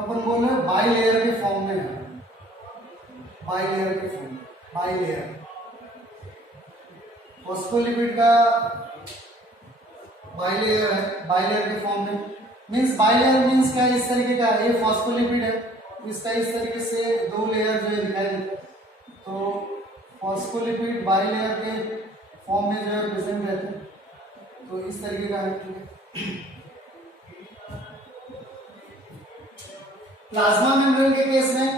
अपन बोल रहे हैं बाई लेयर के फॉर्म में है, बाई लेयर के फॉर्म, बाई लेयर फॉस्फोलिपिड का बाई लेयर है, बाई लेयर के फॉर्म में। मींस बाई लेयर मींस क्या, इस तरीके का, ये फॉस्फोलिपिड है, इसका इस तरीके से दो लेयर जो है दिखाई देते हैं, तो फॉस्फोलिपिड बाई लेयर के फॉर्म में जो है प्रेजेंट रहते हैं, तो इस तरीके का है। प्लाज्मा मेम्ब्रेन के केस में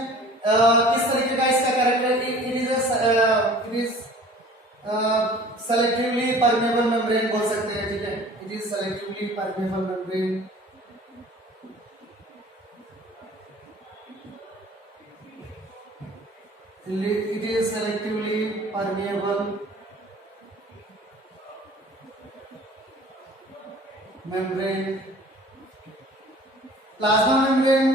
किस तरीके का इसका character, it is selectively permeable membrane बोल सकते हैं, ठीक है, it is selectively permeable membrane. It is selectively permeable membrane। Plasma membrane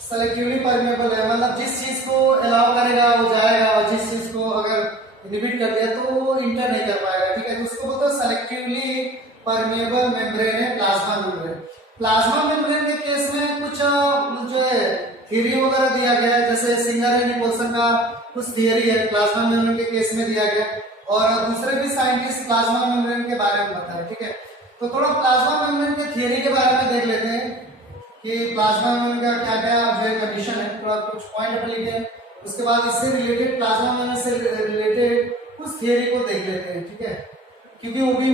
selectively permeable है, मतलब जिस चीज को अलाउ करेगा वो जाएगा, और जिस चीज को अगर इनहिबिट कर दिया तो वो इंटर नहीं कर पाएगा, ठीक है, तो उसको बोलते हैं सेलेक्टिवली परमेबल मेम्ब्रेन है प्लाज्मा मेम्ब्रेन। प्लाज्मा मेम्ब्रेन के केस में कुछ जो है थियरी वगैरह दिया गया है, जैसे सिंगर एंड निकोलसन का कुछ थियरी है प्लाज्मा मेम्ब्रेन के केस में दिया गया, और दूसरे भी साइंटिस्ट प्लाज्मा मेम्ब्रेन के बारे में बताए, ठीक है। तो थोड़ा प्लाज्मा मेम्ब्रेन के थियरी के बारे में देख लेते हैं कि प्लाज्मा मेम्ब्रेन का क्या क्या जो है कंडीशन है, थोड़ा कुछ पॉइंट पर लिखे हैं, उसके बाद इससे रिलेटेड प्लाज्मा मेम्ब्रेन से रिलेटेड कुछ थियरी को देख लेते हैं, ठीक है, क्योंकि वो भी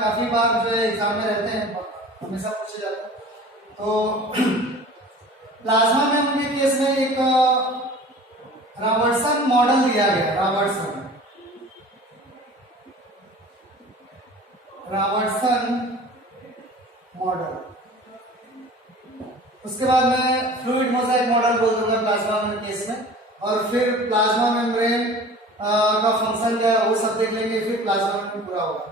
काफी बार जो है एग्जाम में रहते हैं, हमेशा पूछे जाते हैं। तो प्लाज्मा मेम्ब्रेन के केस में एक रॉबर्टसन मॉडल दिया गया, रॉबर्टसन मॉडल। उसके बाद मैं फ्लूइड मोज़ेक मॉडल बोल दूंगा प्लाज्मा मेम्ब्रेन केस में, और फिर प्लाज्मा मेम्ब्रेन का फंक्शन क्या है वो सब देख लेंगे, फिर प्लाज्मा मेम्ब्रेन पूरा होगा।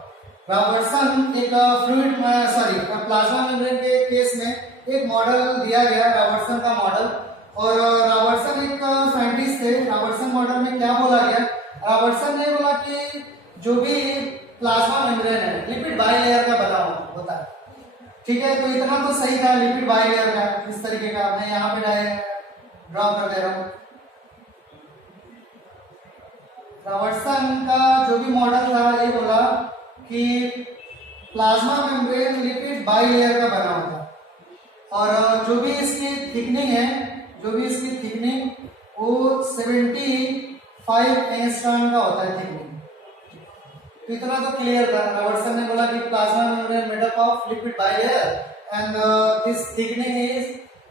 रॉबर्टसन एक प्लाज्मा मेम्ब्रेन के केस में एक मॉडल दिया गया, रॉबर्टसन का मॉडल, और रॉबर्टसन एक साइंटिस्ट थे। रॉबर्टसन मॉडल में क्या बोला गया, रॉबर्टसन ने बोला कि जो भी प्लाज्मा मेम्ब्रेन है लिपिड बाइलेयर का बना होता है, ठीक है, तो इतना तो सही था, लिपिड बाइलेयर का इस तरीके का, मैं यहाँ पे ड्रॉ कर दे रहा हूँ। रॉबर्टसन का जो भी मॉडल था ये बोला कि प्लाज्मा मेम्ब्रेन लिपिड बाइलेयर का बना होता है, और जो भी इसकी थिकनिंग वो 75 एंगस्ट्रॉम का होता है थिकनिंग। तो इतना तो क्लियर था, रॉबर्टसन ने बोला कि plasma membrane made up of lipid bilayer and this thickening is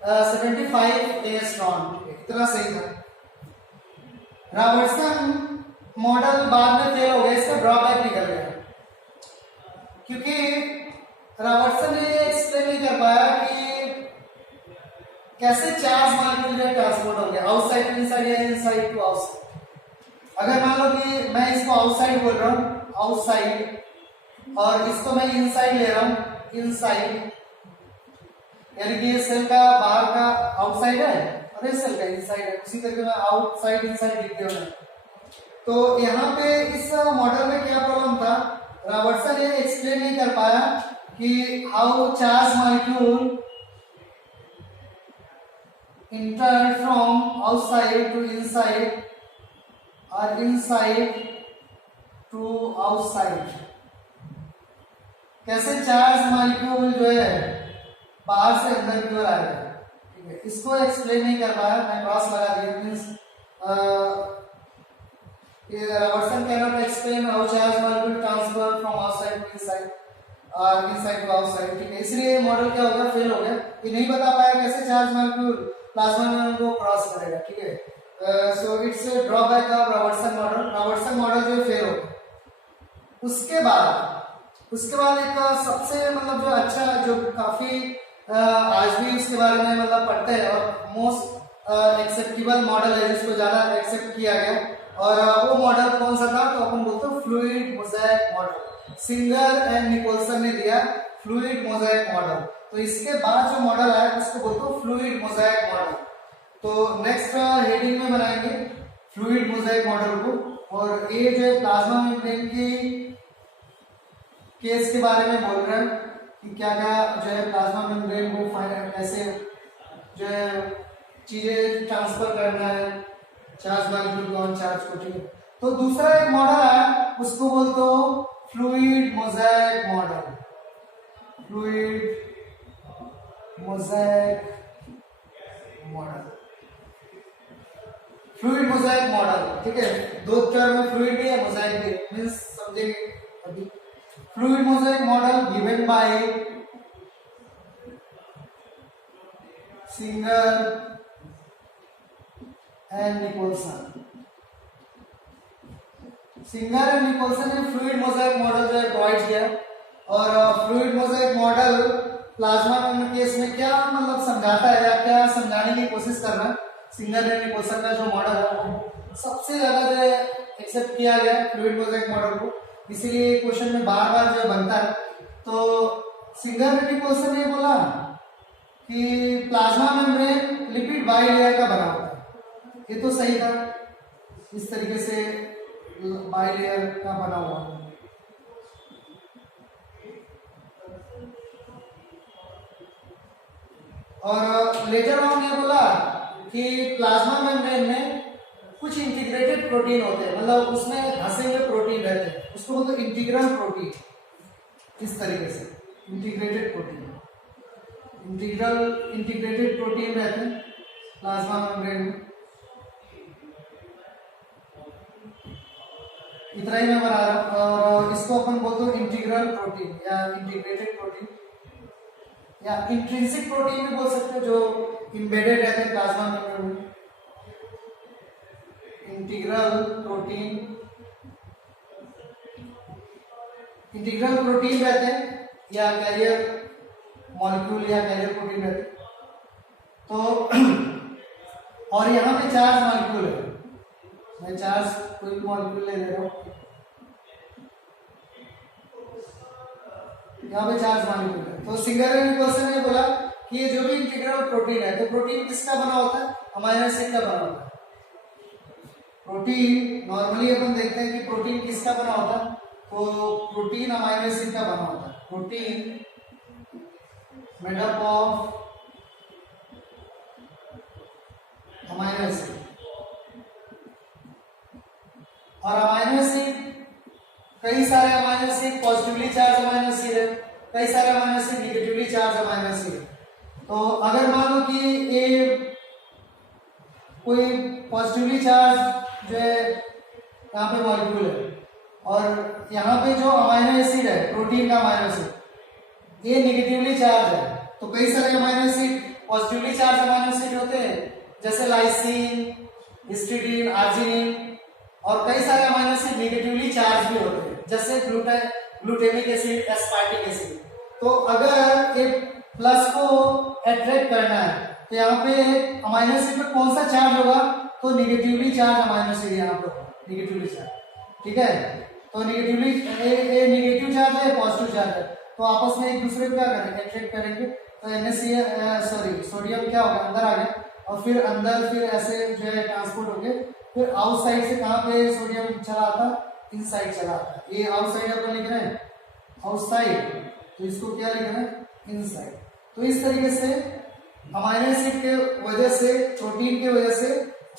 75 angstrom, इतना सही था। रॉबर्टसन मॉडल बाद में फेल हो गया, इसका ड्रॉबैक निकल गया, क्योंकि रॉबर्टसन ने एक्सप्लेन नहीं कर पाया कि कैसे चार्ज मॉलिक्यूल ट्रांसपोर्ट होंगे आउटसाइड टू इनसाइड या इनसाइड टू आउटसाइड। अगर मान लो कि मैं इसको आउटसाइड बोल रहा हूँ, आउटसाइड, और इसको मैं इनसाइड ले रहा हूँ, इनसाइड, यानी कि ये सेल का बाहर का आउटसाइड है और ये सेल का इनसाइड है, उसी तरीके में आउटसाइड इनसाइड लिख दिया। तो यहाँ पे इस मॉडल में क्या प्रॉब्लम था, रॉबर्टसन ये एक्सप्लेन नहीं कर पाया कि how charge molecule enter from outside to inside or inside to outside, कैसे चार्ज मॉलिक्यूल जो है बाहर से अंदर की ओर आएगा, ठीक है, इसको एक्सप्लेन नहीं कर पाया, मैं क्रॉस लगा दिया, means Robertson cannot explain how charge molecule transfer from outside to inside और inside to outside, ठीक है, इसलिए मॉडल क्या हो गया, फेल हो गया, ये नहीं बता पाया कैसे चार्ज मॉलिक्यूल प्लाज्मा मेम्ब्रेन को क्रॉस करेगा, ठीक है। So it's drawback of Robertson model, Robertson model जो फेल हो गया। उसके बाद एक सबसे मतलब जो अच्छा, जो काफी आज भी उसके बारे में मतलब पढ़ते हैं और मोस्ट एक्सेप्टेबल मॉडल है जिसको ज्यादा एक्सेप्ट किया गया, और वो मॉडल कौन सा था, तो अपन बोलते हैं fluid mosaic model. Singer and Nicolson ने दिया फ्लूइड मोज़ेक मॉडल। तो इसके बाद जो मॉडल आया उसको बोलते हैं फ्लूइड मोज़ेक मॉडल। तो नेक्स्ट हेडिंग में बनाएंगे फ्लूइड मोज़ेक मॉडल को, और ये जो है प्लाज्मा मेम्ब्रेन की केस के बारे में बोल रहे हैं कि क्या क्या जो है प्लाज्मा मेम्ब्रेन को कैसे जो है चीजें ट्रांसफर करना है चार्ज मॉलिक्यूल ऑन चार्ज को, ठीक है। तो दूसरा एक मॉडल है उसको बोलते हो fluid mosaic model, fluid mosaic model, fluid mosaic model, ठीक है। दो टर्म में फ्लूइड भी है मोज़ेक भी, मींस समझेंगे अभी। Fluid mosaic model given by Singer and Nicolson. Singer and Nicolson ने फ्लूइड मोज़ेक मॉडल जो है प्रोवाइड किया। और fluid mosaic model plasma membrane case में क्या मतलब समझाता है या क्या समझाने की कोशिश कर रहा है, सिंगर एंड निकोलसन का जो मॉडल है सबसे ज्यादा जो है एक्सेप्ट किया गया फ्लूइड मोज़ेक मॉडल को, इसीलिए क्वेश्चन में बार बार जो बनता है। तो सिंगर एंड निकोलसन ने बोला कि प्लाज्मा मेम्ब्रेन लिपिड बाइलेयर का बना होता है, ये तो सही था, इस तरीके से बाइलेयर का बना हुआ है। और लेटर ऑन ये बोला कि प्लाज्मा मेम्ब्रेन में कुछ इंटीग्रेटेड प्रोटीन होते हैं, मतलब उसमें धंसे हुए प्रोटीन रहते हैं, उसको बोलते हैं इंटीग्रल प्रोटीन। इस तरीके से इंटीग्रेटेड प्रोटीन, इंटीग्रेटेड प्रोटीन रहते हैं प्लाज्मा मेम्ब्रेन में। इतना ही मैं बता रहा हूं। और इसको अपन बोलते हैं इंटीग्रल प्रोटीन या इंटीग्रेटेड प्रोटीन या इंट्रिंसिक प्रोटीन भी बोल सकते हो, जो इंबेडेड रहते हैं प्लाज्मा मेम्ब्रेन में। इंटीग्रल प्रोटीन, इंटीग्रल प्रोटीन रहते हैं या कैरियर मॉलिक्यूल या कैरियर प्रोटीन रहते हैं। तो और यहाँ पे चार्ज मॉलिक्यूल है, मैं चार्ज कोई मॉलिक्यूल ले रहा हूँ, यहाँ पे चार्ज मॉलिक्यूल है। तो सिंगर एंड निकोलसन ने बोला कि ये जो भी इंटीग्रल प्रोटीन है, तो प्रोटीन किसका बना होता है, अमाइनो एसिड का बना होता है। प्रोटीन नॉर्मली अपन देखते हैं कि प्रोटीन किसका बना होता है, तो प्रोटीन अमाइनो एसिड का बना होता है। Protein made up of amino acid, और अमाइनो एसिड कई सारे amino acid positively charge amino acid है, कई सारे amino acid negatively charge amino acid है। तो अगर मान लो कि ये कोई पॉजिटिवली चार्ज जो है यहाँ पे मॉलिक्यूल है और यहाँ पे जो अमाइनो एसिड है प्रोटीन का अमाइनो एसिड ये निगेटिवली चार्ज है, तो कई सारे amino acid positively charge amino acid होते हैं जैसे लाइसिन, हिस्टिडीन, आर्जिनिन, और कई सारे अमाइनो एसिड निगेटिवली चार्ज भी होते हैं जैसे ग्लूटामिक एसिड, एस्पार्टिक एसिड। तो अगर एक प्लस को अट्रैक्ट करना है तो यहाँ पे अमाइनो एसिड में कौन सा चार्ज होगा, तो निगेटिवली चार्ज अमाइनो एसिड यहाँ पे होगा, निगेटिवली चार्ज, ठीक है। तो निगेटिवली निगेटिव चार्ज है, पॉजिटिव चार्ज है, तो आपस में एक दूसरे को क्या करेंगे, अट्रैक्ट करेंगे। तो NaCl सॉरी सोडियम क्या होगा, अंदर आ गया और फिर अंदर फिर ऐसे जो है ट्रांसपोर्ट हो गए, फिर आउटसाइड से कहाँ पे सोडियम चला आता है, इनसाइड चला आता है। ये आउटसाइड अपन लिख रहे हैं आउटसाइड, तो इसको क्या लिख रहे हैं, इनसाइड। तो इस तरीके से अमाइनो एसिड के वजह से, प्रोटीन के वजह से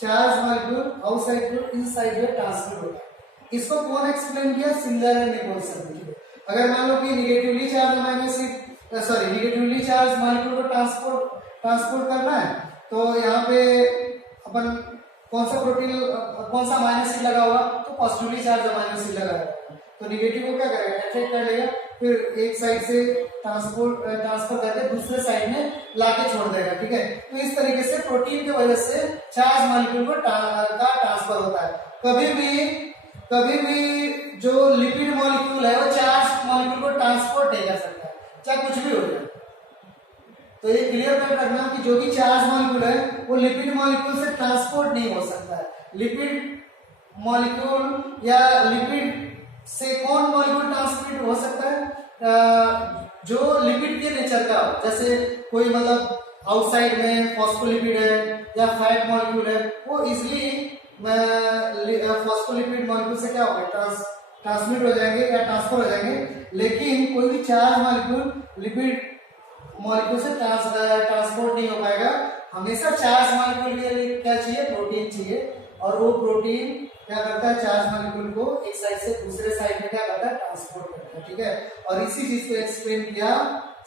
charge molecule outside to inside में ट्रांसफर होता है। इसको कौन एक्सप्लेन किया, सिंगर एंड निकोलसन। अगर मान लो कि negatively charge amino acid sorry negatively charge molecule को ट्रांसपोर्ट करना है, तो यहाँ पे अपन कौन सा प्रोटीन कौन सा अमाइनो एसिड लगा होगा, तो पॉजिटिवली चार्ज अमाइनो एसिड लगा है, तो निगेटिव को क्या करेगा, अट्रैक्ट कर लेगा, फिर एक साइड से ट्रांसफर करके दूसरे साइड में लाके छोड़ देगा, ठीक है। तो इस तरीके से प्रोटीन की वजह से चार्ज मॉलिक्यूल को का ट्रांसफर होता है। कभी भी जो लिपिड मॉलिक्यूल है वो चार्ज मॉलिक्यूल को ट्रांसपोर्ट नहीं कर सकता है, चाहे कुछ भी हो जाए। तो ये क्लियर कर रखना कि जो भी चार्ज मॉलिक्यूल है वो लिपिड मॉलिक्यूल से ट्रांसपोर्ट नहीं हो सकता है। लिपिड मॉलिक्यूल या लिपिड से कौन मॉलिक्यूल ट्रांसपोर्ट हो सकता है, जो लिपिड के नेचर का, जैसे कोई मतलब आउटसाइड में फॉस्फोलिपिड है या फैट मॉलिक्यूल है, वो इजिली फॉस्फोलिपिड मॉलिक्यूल से क्या होगा, ट्रांसमिट हो जाएंगे या ट्रांसफर हो जाएंगे। लेकिन कोई भी चार्ज मॉलिक्यूल लिपिड मॉलिक्यूल से ट्रांसपोर्ट नहीं हो पाएगा। हमेशा चार्ज मॉलिक्यूल के लिए क्या चाहिए, प्रोटीन चाहिए, और वो प्रोटीन क्या करता है, चार्ज मॉलिक्यूल को एक साइड से दूसरे साइड में क्या करता है, ट्रांसपोर्ट करता है। ठीक है, और इसी चीज को एक्सप्लेन किया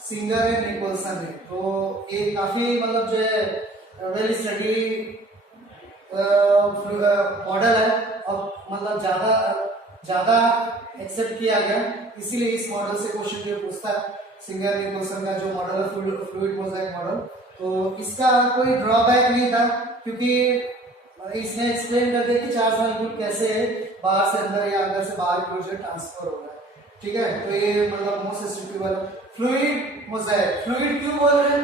सिंगर एंड निकोलसन ने। तो ये काफी मतलब जो है वेल स्टडी मॉडल है, और मतलब ज्यादा एक्सेप्ट किया गया, इसीलिए इस मॉडल से क्वेश्चन जो पूछता है सिंगर निकोलसन का जो मॉडल है फ्लूइड मोजाइक मॉडल, तो इसका कोई ड्रॉबैक नहीं था, क्योंकि इसने एक्सप्लेन कर दिया कि चार्ज मॉलिक्यूल कैसे बाहर से अंदर या अंदर से बाहर की ओर ट्रांसफर हो रहा है। ठीक है, तो ये मतलब most suitable fluid Mosaic. Fluid क्यों बोल रहे हैं,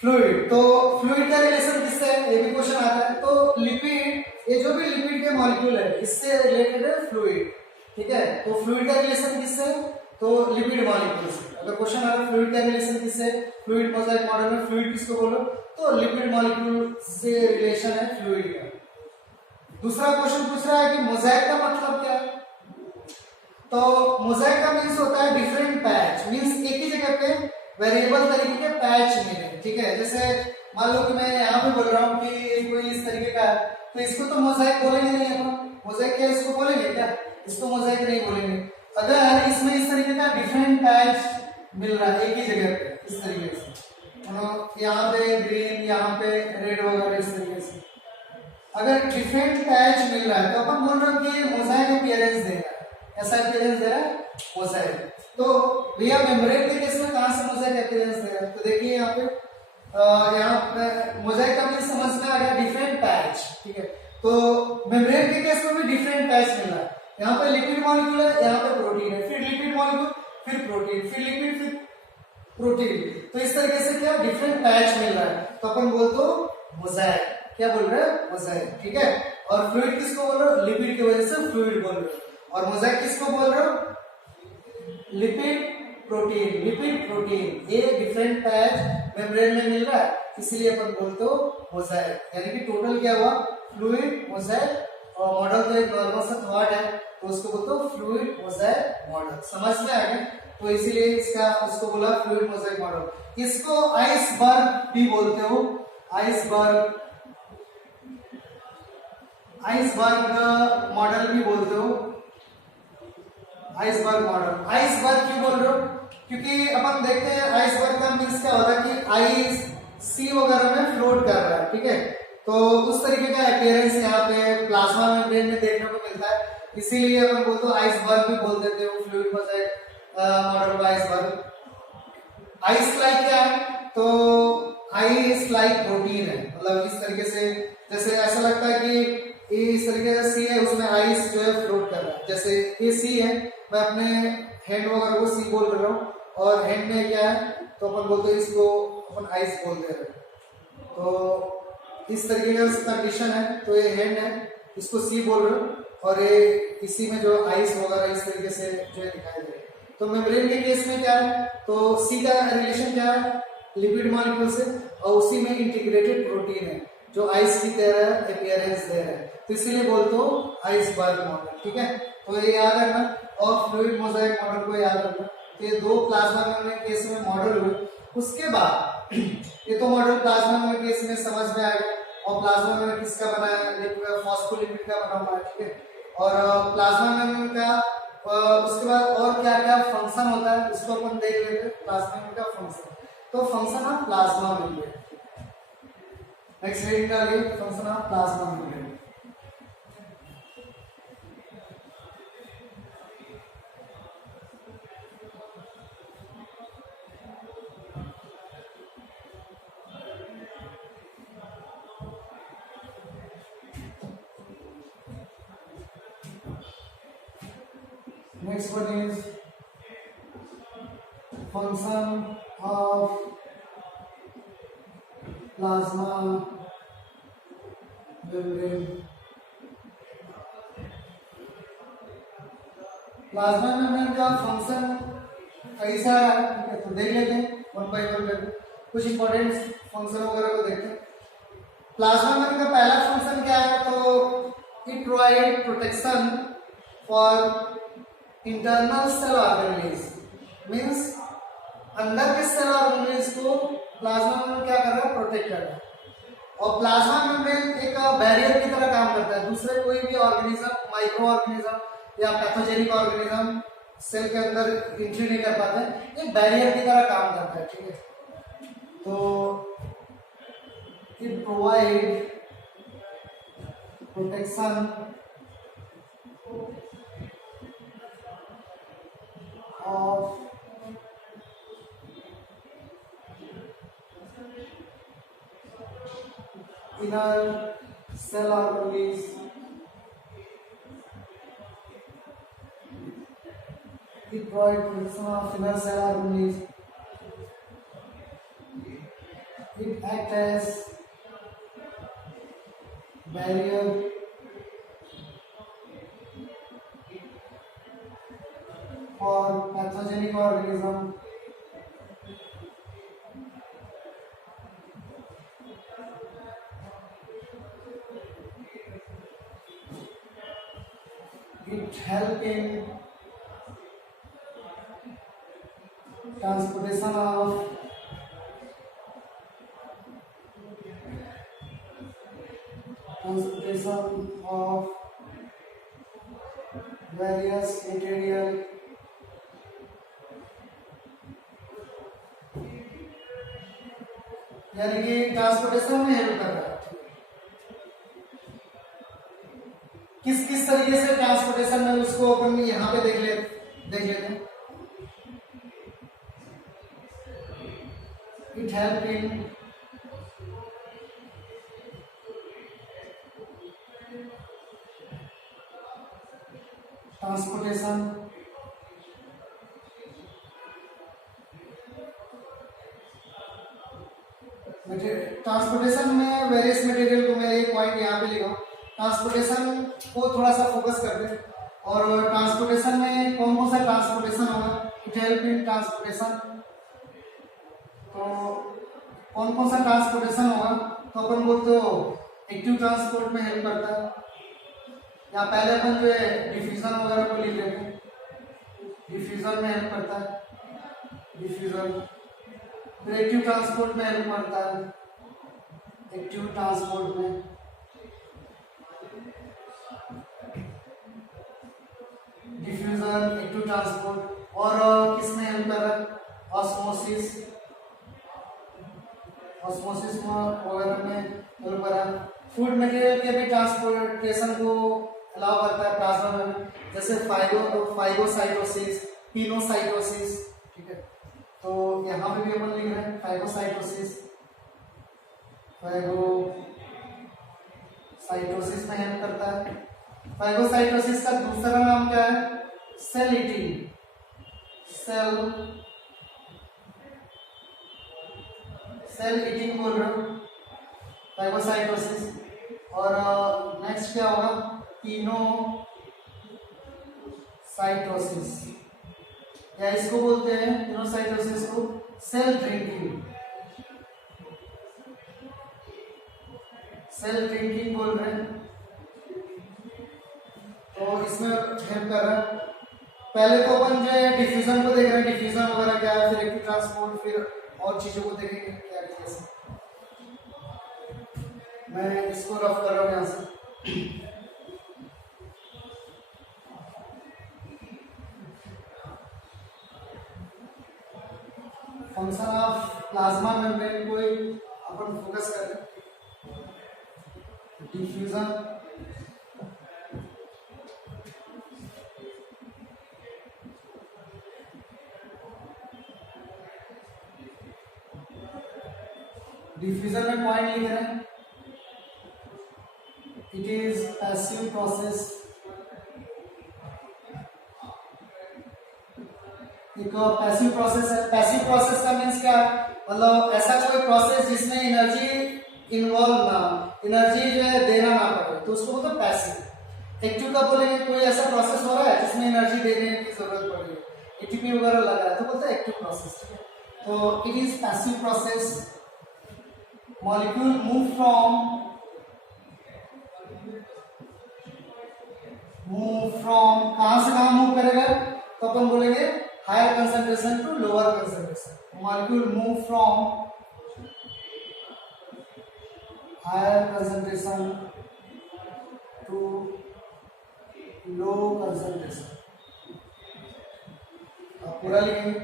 फ्लूइड, तो फ्लूइड का रिलेशन किससे है, ये भी क्वेश्चन आता है। तो लिपिड, ये जो भी लिपिड के मॉलिक्यूल है इससे रिलेटेड है फ्लूइड। ठीक है, तो फ्लूइड का रिलेशन किससे, तो लिपिड मॉलिक्यूल से। अगर क्वेश्चन आ रहा है फ्लूइड का रिलेशन किससे, फ्लूइड मोजाइक मॉडल में फ्लूइड किसको बोलो, तो लिपिड मॉलिक्यूल से रिलेशन है फ्लूइड का। दूसरा क्वेश्चन पूछ रहा है कि मोजाइक का मतलब क्या है, तो मोजाइक का मीन्स होता है डिफरेंट पैच, मीन्स एक ही जगह पे वेरिएबल तरीके के पैच मिले। ठीक है, जैसे मान लो कि मैं यहाँ पे बोल रहा हूँ कि कोई इस तरीके का, तो इसको तो मोजाइक बोलेंगे नहीं अपन, मोजाइक क्या इसको बोलेंगे क्या, इसको मोजाइक नहीं बोलेंगे। अगर इसमें इस तरीके का डिफरेंट पैच मिल रहा है एक ही जगह पे इस तरीके से, यहाँ पे ग्रीन, यहाँ पे रेड वगैरह इस तरीके से, अगर डिफरेंट पैच मिल रहा है तो अपन बोल रहे हैं कि मोजाइक अपीयरेंस दे रहा है, ऐसा अपीयरेंस दे रहा है मोजाइक। तो भैया मेम्ब्रेन के केस में कहां से मोजाइक अपीयरेंस दे रहा है, तो देखिए यहाँ पे मोजाइक का भी समझ में आ गया, डिफरेंट पैच। ठीक है, तो मेम्ब्रेन के केस में भी डिफरेंट पैच मिल रहा है, यहाँ पे लिपिड मॉलिक्यूल है, यहाँ पे प्रोटीन है, फिर लिपिड मॉलिक्यूल, फिर प्रोटीन, फिर लिपिड, फिर प्रोटीन, तो इस तरीके से क्या डिफरेंट पैच मिल रहा है, तो अपन बोल दो मोजाइक। क्या बोल रहे हैं, मोजाइक। ठीक है, और फ्लूइड किसको बोल रहे हो, लिपिड की वजह से फ्लूइड बोल रहे हो, और मोजाइक किसको बोल रहे हो, लिपिड प्रोटीन, लिपिड प्रोटीन, ये डिफरेंट पैच मेम्ब्रेन में मिल रहा है, इसलिए अपन बोलते हो मोजाइक। यानी कि टोटल क्या हुआ, फ्लूइड मोजाइक, और मॉडल तो एक नॉर्मल सा थॉट है, तो उसको बोलते हो फ्लूइड मोजाइक मॉडल। समझ में आ गया, तो इसीलिए इसका उसको बोला फ्लूइड मोजाइक मॉडल। इसको आइसबर्ग भी बोलते हो, आइसबर्ग, आइसबर्ग मॉडल भी बोलते हो, आइसबर्ग मॉडल। आइसबर्ग क्यों बोल रहे हो, क्योंकि अपन देखते हैं आइसबर्ग का मीन्स क्या होता है कि आइस सी वगैरह में फ्लोट कर रहा है। ठीक है, तो उस तरीके का अपीयरेंस यहाँ पे प्लाज्मा मेम्ब्रेन में देखने को मिलता है, इसीलिए अपन बोलते हैं आइसबर्ग भी बोल देते हो, fluid Mosaic model iceberg. Ice like क्या है, तो आइस लाइक प्रोटीन है, मतलब इस तरीके से, जैसे ऐसा लगता है कि इस तरीके से सी है, उसमें आइस जो है फ्लोट कर रहा है, जैसे ये सी है, मैं अपने हैंड वगैरह को सी बोल रहा हूँ, और हैंड में क्या है, तो अपन बोलते हैं इसको अपन आइस बोलते हैं। तो इस तरीके का कंडीशन है, तो ये हैंड है, इसको सी बोल रहे हो, और ये इसी में जो आइस वगैरह इस तरीके से जो है दिखाई दे रहा है। तो मेम्ब्रेन के केस में क्या है, तो सी का रिलेशन क्या है, लिपिड मॉलिक्यूल से, और उसी में इंटीग्रेटेड प्रोटीन है जो आइस की तरह अपीयरेंस दे रहा है, तो इसीलिए बोलते हो आइसबर्ग मॉडल। ठीक है, तो ये याद रखना, और फ्लूइड मोजाइक मॉडल को याद रखना। तो ये दो प्लाज्मा मेम्ब्रेन केस में मॉडल हुए, उसके बाद ये तो मॉडल प्लाज्मा मेम्ब्रेन केस में समझ में आएगा, और प्लाज्मा मेम्ब्रेन किसका बना है, फॉस्फोलिपिड का बना हुआ है। ठीक है, और प्लाज्मा मेम्ब्रेन का उसके बाद और क्या क्या फंक्शन होता है उसको अपन देख लेते हैं। प्लाज्मा मेम्ब्रेन का फंक्शन, तो function of plasma membrane, next reading डालिए, function of plasma membrane. Next one is function of plasma membrane. Plasma membrane का फंक्शन कैसा है, तो देख लेते हैं वन बाय वन करके, कुछ इंपॉर्टेंट फंक्शन वगैरह को देखते हैं। प्लाज्मा मेम्ब्रेन का पहला फंक्शन क्या है, तो it provide protection for internal cell organelles, means अंदर के सेल ऑर्गेनेल्स को प्लाज्मा मेम्ब्रेन क्या कर रहा है, प्रोटेक्ट कर रहा है। और प्लाज्मा मेम्ब्रेन एक बैरियर की तरह काम करता है, दूसरे कोई भी ऑर्गेनिज्म, माइक्रो ऑर्गेनिज्म या पैथोजेनिक ऑर्गेनिज्म सेल के अंदर एंट्री नहीं कर पाते, एक बैरियर की तरह काम करता है, ठीक है। तो it provide protection of inner cell organelles, it provides protection of inner cell organelles, it acts as barrier for pathogenic organism, it help in transportation of various material यानी कि ट्रांसपोर्टेशन में हेल्प कर रहा है। किस किस तरीके से ट्रांसपोर्टेशन में, उसको अपन यहाँ पे देख लेते हैं। It help in transportation transportation में वेरियस मटेरियल को, मैं एक पॉइंट यहाँ पे लिखा, ट्रांसपोर्टेशन को थोड़ा सा फोकस कर दे। और ट्रांसपोर्टेशन में कौन कौन सा ट्रांसपोर्टेशन होगा, इट हेल्प इन ट्रांसपोर्टेशन। तो कौन कौन सा ट्रांसपोर्टेशन होगा, तो अपन बोलते हो एक्टिव ट्रांसपोर्ट में हेल्प करता है, या पहले अपन जो है डिफ्यूजन वगैरह को लिख लेते हैं, डिफ्यूजन में हेल्प करता है, डिफ्यूजन। फिर एक्टिव ट्रांसपोर्ट में हेल्प करता है, एक्टिव ट्रांसपोर्ट में। Diffusion, active transport. और किसमें हेल्प कर रहा है, ऑस्मोसिस, ऑस्मोसिस वगैरह में हेल्प कर रहा है। फूड मटेरियल के भी ट्रांसपोर्टेशन को अलाउ करता है प्लाज्मा में, जैसे फाइगोसाइटोसिस, पिनोसाइटोसिस, ठीक है। तो यहाँ पे भी अपन लिख रहे हैं फाइगोसाइटोसिस, फाइगोसाइटोसिस में हेल्प करता है। फाइगोसाइटोसिस का दूसरा नाम क्या है, सेल ईटिंग, सेल ईटिंग बोल रहे हो, फाइगोसाइटोसिस। और नेक्स्ट क्या होगा, पिनोसाइटोसिस, या इसको बोलते हैं पिनोसाइटोसिस को सेल ड्रिंकिंग, सेल ड्रिंकिंग बोल रहे हैं। तो इसमें हेल्प कर रहा है। पहले तो अपन जो है डिफ्यूजन को देख रहे हैं, डिफ्यूजन वगैरह क्या है, फिर एक्टिव ट्रांसपोर्ट, फिर और चीजों को देखेंगे क्या कैसे। मैं इसको रफ कर रहा हूँ यहाँ से। फंक्शन ऑफ प्लाज्मा मेम्ब्रेन को अपन फोकस कर रहे हैं, डिफ्यूजन, डिफ्यूजन में पॉइंट लिख रहे हैं, इट इज पैसिव प्रोसेस, एक पैसिव प्रोसेस है। पैसिव प्रोसेस का मीन्स क्या, मतलब ऐसा कोई प्रोसेस जिसमें एनर्जी इन्वॉल्व ना, एनर्जी जो है देना ना पड़े, तो उसको बोलते हैं पैसिव। एक्टिव का बोलेंगे कोई ऐसा प्रोसेस हो रहा है जिसमें एनर्जी देने की जरूरत पड़ रही है, एटीपी वगैरह लगा है, तो बोलते हैं एक्टिव प्रोसेस, ठीक है। तो it is passive process, molecule move from कहां से कहां मूव करेगा, तो अपन बोलेंगे higher concentration to lower concentration, molecule move from higher concentration to low concentration। अब पूरा लिखेंगे।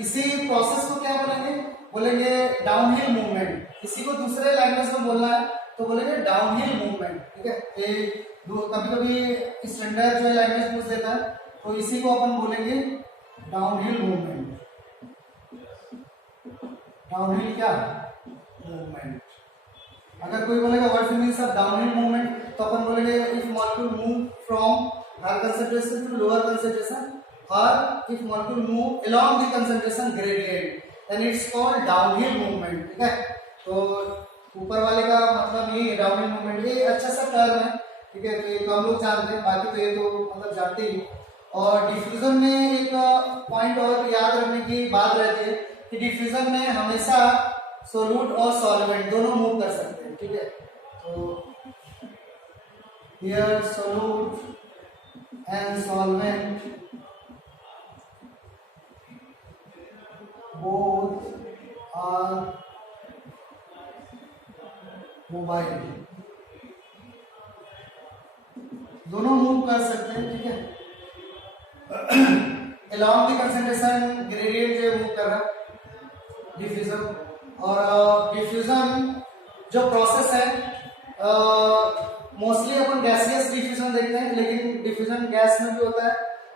इसी प्रोसेस को क्या बोलेंगे? बोलेंगे डाउनहिल मूवमेंट। इसी को दूसरे लैंग्वेज में बोलना है तो बोलेंगे डाउनहिल मूवमेंट। ठीक है, ये कभी कभी स्टैंडर्ड जो लैंग्वेज पूछ देता है तो इसी को अपन बोलेंगे डाउनहिल मूवमेंट। डाउनहिल क्या? मूवमेंट। अगर कोई बोलेगा what means of downhill movement तो अपन बोलेंगे if molecule move from higher concentration to lower concentration और if molecule move along the concentration gradient then it's called downhill movement. ठीक है, तो ऊपर वाले का मतलब ये डाउनहिल मूवमेंट, ये अच्छा सा टर्म है। ठीक है, तो ये तो हम लोग जानते हैं, बाकी तो ये तो मतलब जानते ही। और डिफ्यूजन में एक पॉइंट और याद रखने की बात रहती है कि डिफ्यूजन में हमेशा सोल्यूट और सॉल्वेंट दोनों मूव कर सकते हैं। ठीक है, तो here solute and solvent both are mobile, दोनों मूव कर सकते हैं। ठीक है, along the concentration gradient जो मूव कर रहा है डिफ्यूजन। और डिफ्यूजन जो प्रोसेस है मोस्टली अपन गैसियस डिफ्यूजन देखते हैं, लेकिन डिफ्यूजन गैस में भी होता है,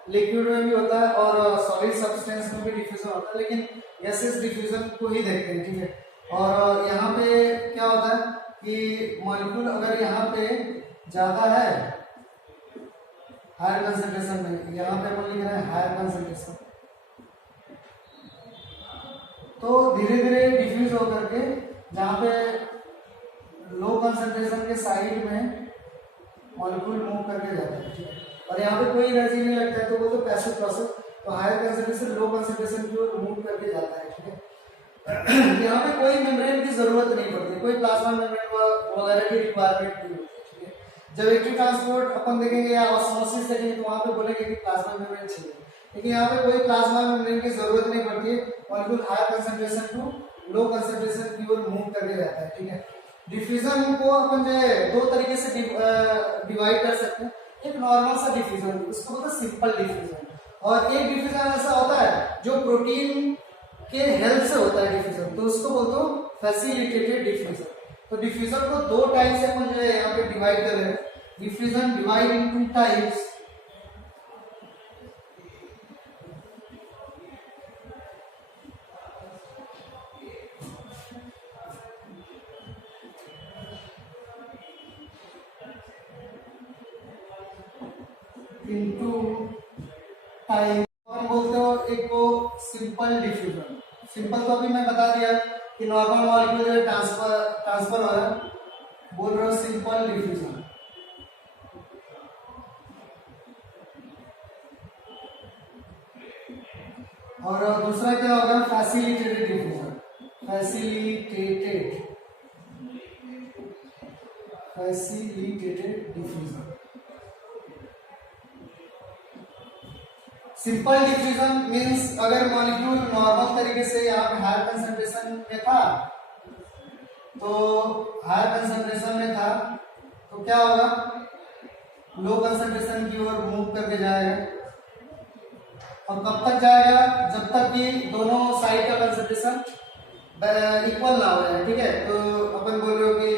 लिक्विड में भी होता है और सॉलिड सब्सटेंस में भी डिफ्यूजन होता है, लेकिन गैसियस डिफ्यूजन को ही देखते हैं। ठीक है, और यहाँ पे क्या होता है कि मॉलिक्यूल अगर यहाँ पे ज्यादा है हायर कंसंट्रेशन में, यहाँ पे अपन लिख रहे हैं हायर कंसंट्रेशन, तो धीरे धीरे डिफ्यूज होकर के जहाँ पे लो कंसंट्रेशन के साइड में मॉलिक्यूल मूव करके जाता है। ठीक है, और यहाँ पे कोई एनर्जी नहीं लगता है तो वो तो पैसिव प्रोसेस, तो हायर कंसंट्रेशन लो कंसंट्रेशन की ओर मूव करके जाता है। ठीक है, यहाँ पे कोई मेम्ब्रेन की जरूरत नहीं पड़ती, कोई प्लाज्मा मेम्ब्रेन वगैरह की रिक्वायरमेंट नहीं होती। ठीक है, जब एक्टिव ट्रांसपोर्ट अपन देखेंगे या ऑस्मोसिस देखेंगे तो वहाँ पे बोलेंगे कि प्लाज्मा मेम्ब्रेन चाहिए, लेकिन यहाँ पे कोई प्लाज्मा मेम्ब्रेन की जरूरत नहीं पड़ती है, molecule higher concentration to low concentration की ओर मूव करके जाता है। ठीक है, डिफ्यूजन को अपन जो है दो तरीके से डिवाइड कर सकते हैं। एक नॉर्मल सा डिफ्यूजन, उसको बोलते हैं सिंपल डिफ्यूजन, और एक डिफ्यूजन ऐसा होता है जो प्रोटीन के हेल्प से होता है डिफ्यूजन, तो उसको बोलते हो फैसिलिटेटेड डिफ्यूजन। तो डिफ्यूजन को दो टाइप से अपन जो है यहाँ पे डिवाइड कर रहे हैं। Diffusion divide into types, into type. और बोलते हो एक को सिंपल डिफ्यूजन। सिंपल तो अभी मैं बता दिया कि नॉर्मल मॉलिक्यूल जो ट्रांसफर हो रहा है, बोल रहे हो सिंपल डिफ्यूजन। और दूसरा क्या होगा? Facilitated diffusion. Facilitated diffusion. Simple diffusion means अगर मॉलिक्यूल नॉर्मल तरीके से यहाँ पे हायर कंसंट्रेशन में था, तो हायर कंसंट्रेशन में था तो क्या होगा? लो कंसंट्रेशन की ओर मूव करके जाएगा, और कब तक जाएगा? जब तक कि दोनों साइड का कंसंट्रेशन इक्वल ना हो जाए। ठीक है, तो अपन बोल रहे हो कि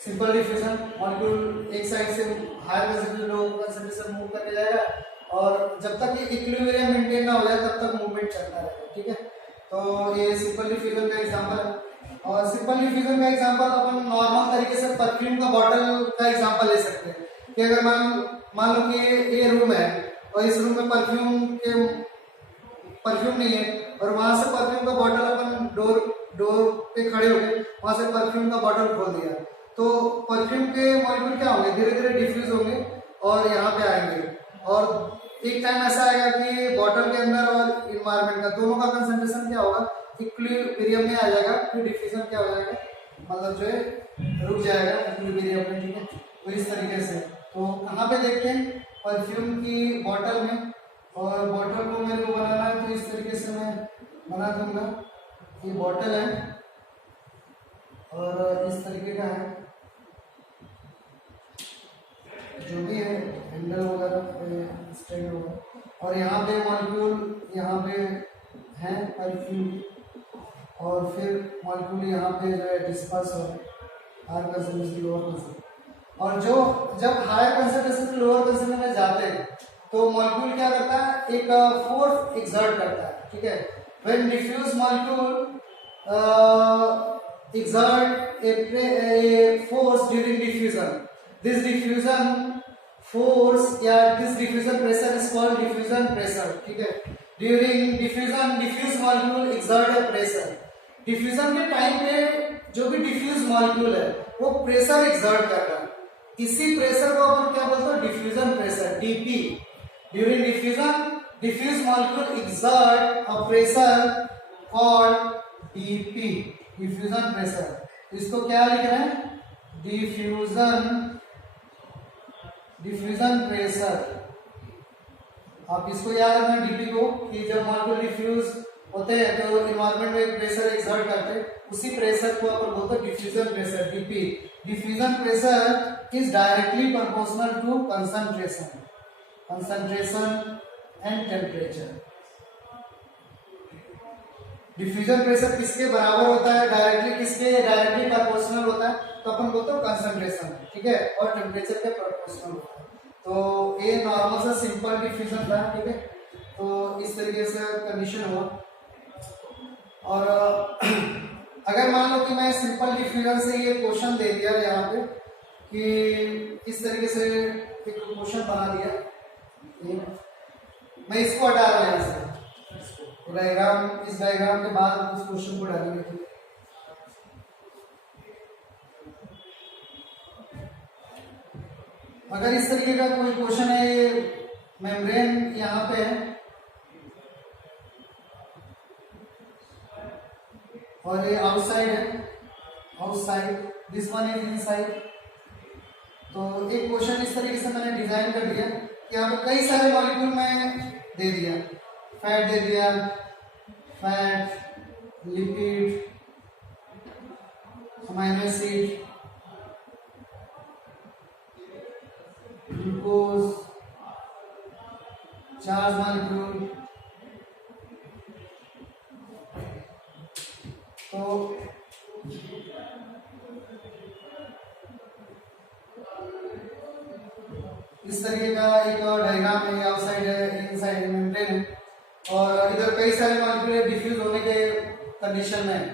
सिंपल डिफ्यूजन मॉलिक्यूल एक साइड से higher concentration low concentration move करके जाएगा, और जब तक ये इक्विलिब्रियम मेंटेन ना हो जाए तब तक मूवमेंट चलता रहेगा। ठीक है, तो ये सिंपल डिफ्यूजन का एग्जांपल है। और सिंपल डिफ्यूजन का एग्जांपल अपन नॉर्मल तरीके से परफ्यूम का बॉटल का एग्जांपल ले सकते हैं कि अगर मान लो कि ये रूम है और इस रूम में परफ्यूम नहीं है, और वहां से परफ्यूम का बॉटल अपन डोर पे खड़े हो गए, वहां से परफ्यूम का बॉटल खोल दिया, तो परफ्यूम के मॉलिक्यूल क्या होंगे? धीरे धीरे डिफ्यूज होंगे और यहाँ पे आएंगे, और एक टाइम ऐसा आएगा कि बॉटल के अंदर और इन्वायरमेंट का दोनों का कंसंट्रेशन क्या होगा? इक्विलिब्रियम में आ जाएगा, फिर डिफ्यूजन क्या हो जाएगा? मतलब जो है रुक जाएगा इक्विलिब्रियम में। ठीक है, तो इस तरीके से तो कहाँ पे देखते हैं? परफ्यूम की बॉटल में, और बॉटल को मेरे को बनाना है तो इस तरीके से मैं बना दूंगा। ये बॉटल है और इस तरीके का है, जो भी है हैंडल वगैरह स्टैंड वगैरह, और यहाँ पे मॉलिक्यूल यहाँ पे है परफ्यूम, और फिर मॉलिक्यूल यहाँ पे जो है डिस्पर्स हो रहा है, हायर कंसंट्रेशन लोअर कंसंट्रेशन। और जो जब हायर कंसंट्रेशन से लोअर कंसंट्रेशन में जाते हैं तो मॉलिक्यूल क्या करता है, एक फोर्स एक्सर्ट करता है, ठीक है। When diffuse molecule exert a force during diffusion. This diffusion force या this diffusion pressure is called diffusion pressure, ठीक है। During diffusion, diffuse molecule exert a pressure. Diffusion के टाइम पे जो भी diffuse molecule है वो pressure exert कर रहा है, इसी प्रेशर को अपन क्या बोलते हैं, diffusion pressure, DP. During diffusion, diffuse molecule exert a pressure called dp, diffusion pressure. इसको क्या लिख रहे हैं, डिफ्यूजन प्रेशर। आप इसको याद रखना डीपी को, कि जब मॉलिक्यूल डिफ्यूज होते हैं तो एनवायरनमेंट में प्रेशर एक्सर्ट करते हैं, उसी प्रेशर को अपन बोलते हैं diffusion pressure, DP. Diffusion pressure is directly proportional to concentration and temperature. Diffusion pressure किसके बराबर होता है, डायरेक्टली प्रोपोर्शनल होता है, तो अपन बोलते हैं कंसंट्रेशन, ठीक है, और टेम्परेचर के प्रोपोर्शनल होता है। तो ये नॉर्मल सा सिंपल डिफ्यूजन था, ठीक है। तो इस तरीके से कंडीशन हुआ। और अगर मान लो कि मैं सिंपल डिफ्यूजन से ये क्वेश्चन दे दिया यहाँ पे कि इस तरीके से एक क्वेश्चन बना दिया, मैं इसको हटा रहा हूँ यहाँ से, डायग्राम, इस डायग्राम के बाद उस क्वेश्चन को डालेंगे। अगर इस तरीके का कोई क्वेश्चन है, ये मेम्ब्रेन यहाँ पे है और ये आउटसाइड है, outside, this one is inside. तो एक क्वेश्चन इस तरीके से मैंने डिजाइन कर दिया कि यहाँ पे कई सारे मॉलिक्यूल में दे दिया, फैट दे दिया, fat, lipid, amino acid, glucose, charge molecule. तो इस तरीके का एक डायग्राम है, आउटसाइड है, इनसाइड मेम्ब्रेन है, और इधर कई सारे मॉलिक्यूल डिफ्यूज होने के कंडीशन में है।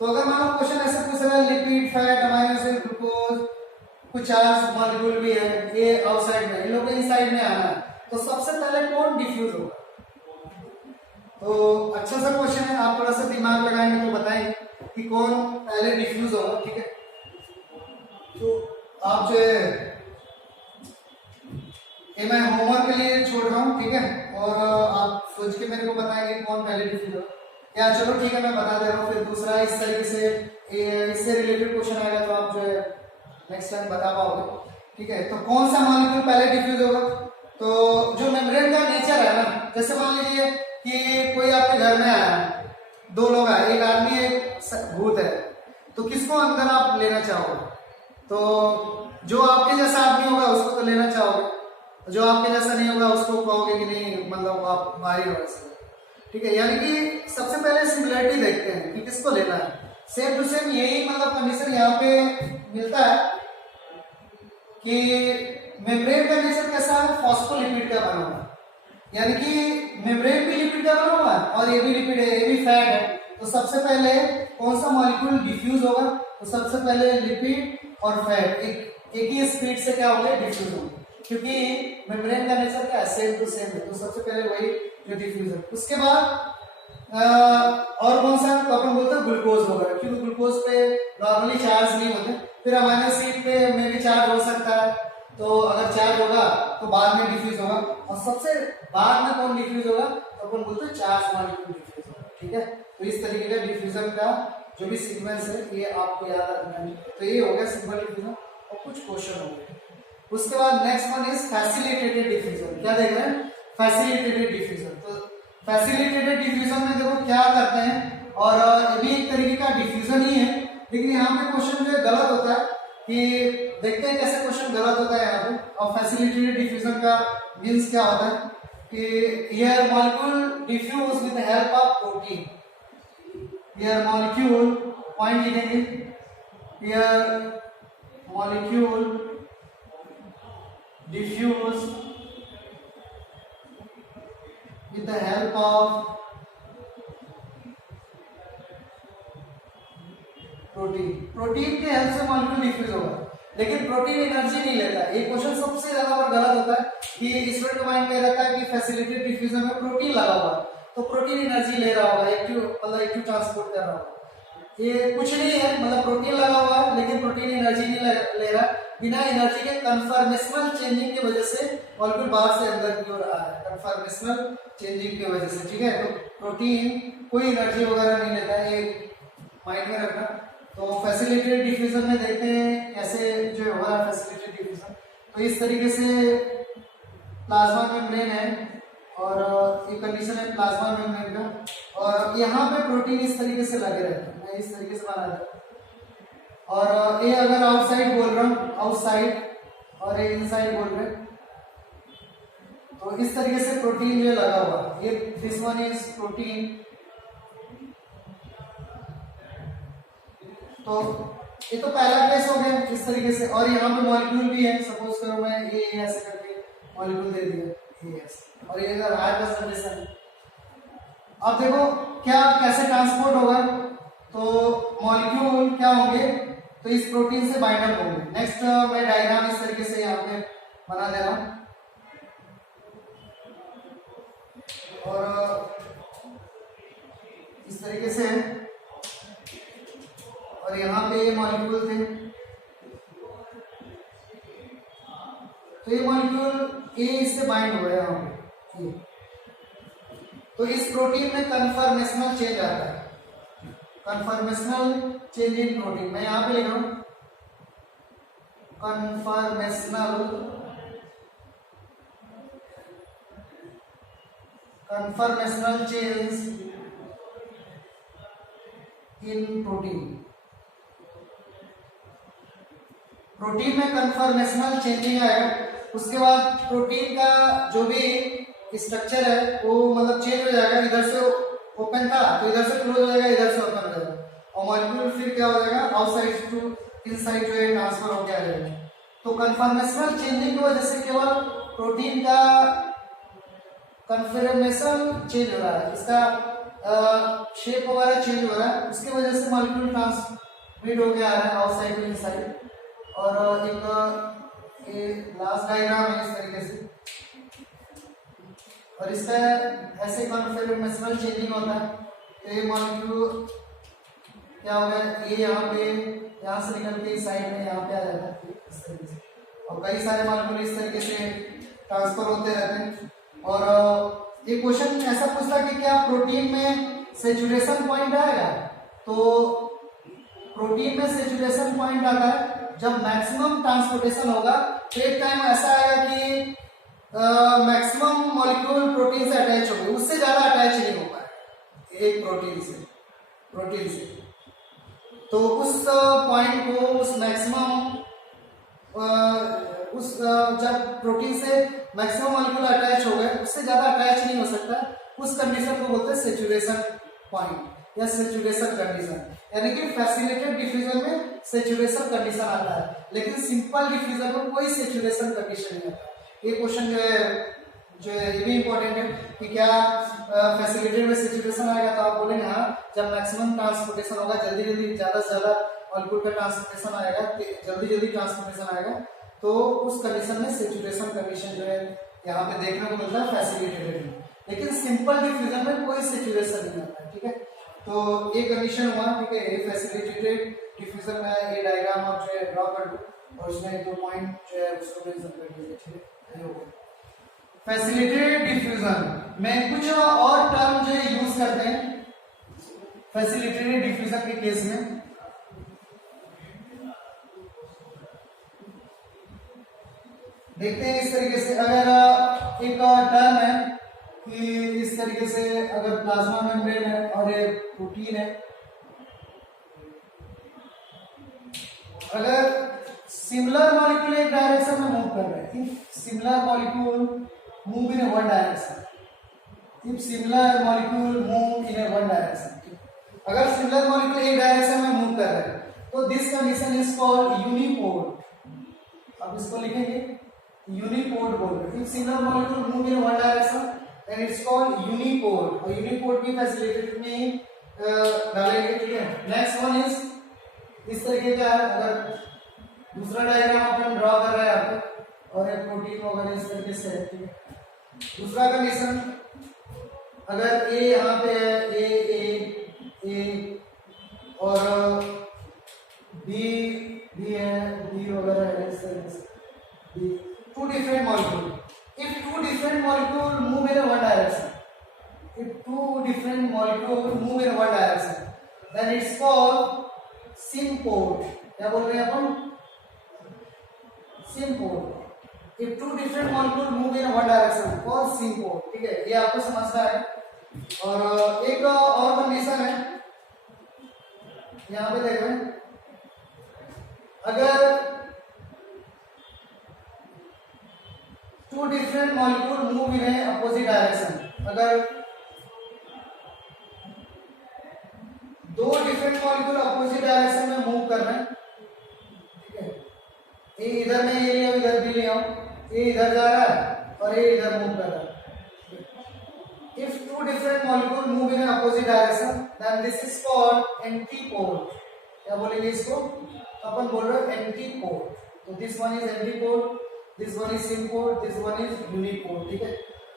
तो अगर मान लो क्वेश्चन ऐसे पूछ रहा है, lipid, fat, amino acid, glucose, कुछ चार्ज मॉलिक्यूल भी है, ये आउटसाइड में, इन लोगों को इनसाइड में आना है, तो सबसे पहले कौन डिफ्यूज होगा? तो अच्छा सा क्वेश्चन है, आप थोड़ा सा दिमाग लगाएंगे तो बताएंगे कि कौन पहले डिफ्यूज होगा, ठीक है। तो आप जो है ये मैं होमवर्क के लिए छोड़ रहा हूँ, ठीक है, और आप सोच के मेरे को बताएंगे कौन पहले डिफ्यूज होगा। या चलो ठीक है, मैं बता दे रहा हूँ। फिर दूसरा इस तरीके से इससे रिलेटेड क्वेश्चन आएगा तो आप जो है नेक्स्ट टाइम बता पाओगे, ठीक है। तो कौन सा मॉलिक्यूल पहले डिफ्यूज होगा? तो जो मेम्ब्रेन का नेचर है ना, जैसे मान लीजिए कि कोई आपके घर में आया, दो लोग आए, एक आदमी एक भूत है, तो किसको अंदर आप लेना चाहोगे? तो जो आपके जैसा आदमी होगा उसको तो लेना चाहोगे, जो आपके जैसा नहीं होगा उसको कहोगे कि नहीं, मतलब आप बाहर ही रहो इसको, ठीक है। यानी कि सबसे पहले सिमिलरिटी देखते हैं कि किसको लेना है। सेम टू सेम यही मतलब कंडीशन यहाँ पे मिलता है कि मेम्ब्रेन का नेचर कैसा है, फॉस्फोलिपिड का बना हुआ है, यानी कि मेम्ब्रेन भी लिपिड का बना हुआ है और ये भी लिपिड है, ये भी फैट है। तो सबसे पहले कौन सा मॉलिक्यूल डिफ्यूज होगा? तो सबसे पहले लिपिड और फैट एक ही स्पीड से क्या होंगे, डिफ्यूज होंगे, क्योंकि मेम्ब्रेन का नेचर क्या है, सेम टू सेम है। तो सबसे पहले वही जो डिफ्यूज है। उसके बाद और कौन सा, तो अपन बोलते हैं ग्लूकोज होगा, क्योंकि ग्लूकोज पे नॉर्मली चार्ज नहीं होते। फिर अमीनो एसिड पे में भी चार्ज हो सकता है, तो अगर चार्ज होगा तो बाद में डिफ्यूज होगा। और सबसे बाद में कौन डिफ्यूज होगा? तो अपन बोलते हैं चार्ज मॉलिक्यूल डिफ्यूज होगा, ठीक है। तो इस तरीके का डिफ्यूजन का जो भी सीक्वेंस है ये आपको याद रखना है। तो ये हो गया सिंपल डिफ्यूजन और कुछ क्वेश्चन हो गए। उसके बाद next one is facilitated diffusion. क्या देख रहे हैं? Facilitated diffusion. तो फैसिलिटेटेड डिफ्यूजन में देखो क्या करते हैं, और ये भी एक तरीके का डिफ्यूजन ही है, लेकिन यहाँ पे क्वेश्चन जो है गलत होता है कि देखते हैं कैसे क्वेश्चन गलत होता है यहाँ पे। और फैसिलिटेटेड डिफ्यूजन का मीन्स क्या होता है कि here molecule diffuse with the help of protein. Here molecule point लिखेंगे, here molecule diffuse with the help of protein के हेल्प से मॉलिक्यूल डिफ्यूज होगा, लेकिन प्रोटीन एनर्जी नहीं लेता। ये क्वेश्चन सबसे ज्यादा बार गलत होता है कि स्टूडेंट के माइंड में रहता है कि फैसिलिटेटेड डिफ्यूजन में प्रोटीन लगा हुआ है तो प्रोटीन एनर्जी ले रहा होगा, एक्टिव ट्रांसपोर्ट कर रहा होगा। ये कुछ नहीं है, मतलब प्रोटीन लगा हुआ है लेकिन प्रोटीन एनर्जी नहीं ले रहा। बिना एनर्जी के कन्फर्मेशनल चेंजिंग की वजह से मॉलिक्यूल बाहर से अंदर की ओर आ रहा है, कन्फर्मेशनल चेंजिंग की वजह से। ठीक है, तो प्रोटीन कोई एनर्जी वगैरह नहीं लेता है, ये माइंड में रखना। तो फैसिलिटेटेड डिफ्यूजन में देखते हैं कैसे जो हो रहा है फैसिलिटेटेड डिफ्यूजन। तो इस तरीके से प्लाज्मा मेम्ब्रेन है और एक कंडीशन है प्लाज्मा मेम्ब्रेन का, और यहाँ पे प्रोटीन इस तरीके से लगे रहते हैं, मैं इस तरीके से बना रहा हूँ। और ये अगर आउटसाइड बोल रहा हूँ आउटसाइड, और ये इनसाइड बोल रहे हैं, तो इस तरीके से प्रोटीन जो लगा हुआ ये दिस वन इज प्रोटीन। तो ये तो पहला केस हो गया इस तरीके से, और यहाँ पे मॉलिक्यूल भी है। सपोज करो मैं ये ऐसे करके मॉलिक्यूल दे दिया ये ऐसे, और ये इधर हाई कंसंट्रेशन। अब देखो क्या कैसे ट्रांसपोर्ट होगा, तो मॉलिक्यूल क्या होंगे, तो इस प्रोटीन से बाइंड अप होंगे। नेक्स्ट मैं डायग्राम इस तरीके से यहाँ पे बना दे रहा हूँ, और इस तरीके से, और यहाँ पे ये मॉलिक्यूल थे, तो ये मॉलिक्यूल ए इससे बाइंड हो गया यहाँ पे। तो इस प्रोटीन में कन्फर्मेशनल चेंज आता है, कन्फर्मेशनल चेंज इन प्रोटीन। मैं यहाँ पे लिख रहा हूँ conformational change in protein. Protein में कन्फर्मेशनल चेंजिंग आएगा, उसके बाद प्रोटीन का जो भी स्ट्रक्चर है वो मतलब चेंज हो जाएगा। इधर से ओपन था तो इधर से क्लोज हो जाएगा, इधर से ओपन हो जाएगा, और मॉलिक्यूल फिर क्या हो जाएगा आउटसाइड टू इनसाइड जो है ट्रांसफर हो गया है। तो कन्फर्मेशनल चेंजिंग की वजह से केवल प्रोटीन का कन्फर्मेशन चेंज हो रहा है, इसका शेप वगैरह चेंज हो रहा है, उसकी वजह से मॉलिक्यूल ट्रांसमिट हो गया है आउटसाइड टू इनसाइड। और एक लास्ट डायग्राम है इस तरीके से, और इसका ऐसे कन्फर्मेशनल चेंजिंग होता है। तो ये मॉलिक्यूल क्या होगा, ये यहाँ से निकल के इस साइड में यहाँ पे आ जाता है इस तरीके से, और कई सारे मॉलिक्यूल इस तरीके से ट्रांसफर होते रहते हैं। और ये क्वेश्चन ऐसा पूछता है कि क्या प्रोटीन में सेचुरेशन पॉइंट आएगा, तो प्रोटीन में सेचुरेशन पॉइंट आता है जब मैक्सिमम ट्रांसपोर्टेशन होगा। तो एक टाइम ऐसा आएगा कि मैक्सिमम मॉलिक्यूल प्रोटीन से अटैच हो गए, उससे ज्यादा अटैच नहीं हो पाए एक प्रोटीन से। तो उस पॉइंट को, उस मैक्सिमम जब प्रोटीन से मैक्सिमम मॉलिक्यूल अटैच हो गए, उससे ज्यादा अटैच नहीं हो सकता, उस कंडीशन को बोलते हैं सेचुरेशन पॉइंट या सेचुरेशन कंडीशन। यानी कि फैसिलिटेटेड डिफ्यूजन में सेचुरेशन कंडीशन आता है, लेकिन सिंपल डिफ्यूजन में कोई सेचुरेशन कंडीशन नहीं आता। ये क्वेश्चन जो है ये भी इंपॉर्टेंट है कि क्या फैसिलिटेटेड में सेचुरेशन आएगा, तो आप बोलेंगे हाँ, जब मैक्सिमम ट्रांसपोर्टेशन होगा, जल्दी ज्यादा से ज्यादा मॉलिक्यूल का ट्रांसपोर्टेशन आएगा, जल्दी ट्रांसपोर्टेशन आएगा, तो उस कंडीशन में सेचुरेशन कंडीशन जो है यहाँ पे देखने को मिलता है फैसिलिटेटेड में। लेकिन सिंपल डिफ्यूजन में कोई सेचुरेशन नहीं आता है। ठीक है, तो ये कंडीशन हुआ। ठीक है, ये फैसिलिटेटेड डिफ्यूजन में ये डायग्राम आप जो है ड्रॉ कर दो, और उसमें 2 पॉइंट जो है उसको मेंशन कर दीजिए। ठीक है, फैसिलिटेटेड डिफ्यूजन में कुछ और टर्म जो है यूज करते हैं फैसिलिटेटेड डिफ्यूजन के केस में। देखते हैं इस तरीके से, अगर एक टर्म है कि इस तरीके से अगर प्लाज्मा मेम्ब्रेन है और ये प्रोटीन है, अगर सिमिलर मॉलिक्यूल एक डायरेक्शन में मूव कर रहे हैं, if similar molecule move in one direction, if similar molecule move in one direction, अगर सिमिलर मॉलिक्यूल एक डायरेक्शन में मूव कर रहे हैं तो this condition is called uniport. अब इसको लिखेंगे यूनिपोड बोल रहे हैं। If similar molecule move in one direction then it's called uniport, और यूनिपोड की फैसिलिटी में डालेंगे, ठीक है। नेक्स्ट वन इज इस तरीके का है, अगर दूसरा डायग्राम अपन ड्रॉ कर रहे हैं आपको और एक प्रोटीन वगैरह इस तरीके से है, ठीक है। दूसरा कंडीशन, अगर ए यहाँ पे है, ए और बी है, बी वगैरह है इस तरीके से, B, two different molecule, if two different molecule move in one direction, if two different molecule move in one direction then it's called symport. क्या बोल रहे हैं अपन? Symport. If two different molecule move in one direction called symport, ठीक है, ये आपको समझना है। और एक और कंडीशन है, यहां पे देख रहे हैं, अगर two different molecule move in opposite direction, अगर दो डिफरेंट मॉलिक्यूल अपोजिट डायरेक्शन में मूव कर रहे हैं, ठीक है, ये इधर में ये लिया, इधर भी ले आओ, ये इधर जा रहा है और ये इधर मूव कर रहा है। If two different molecule move in opposite direction then this is called antiport. क्या बोलेंगे इसको? अपन बोल रहे हैं एंटीपोड। तो this one is antiport, this one is symport, this one is uniport, ठीक है।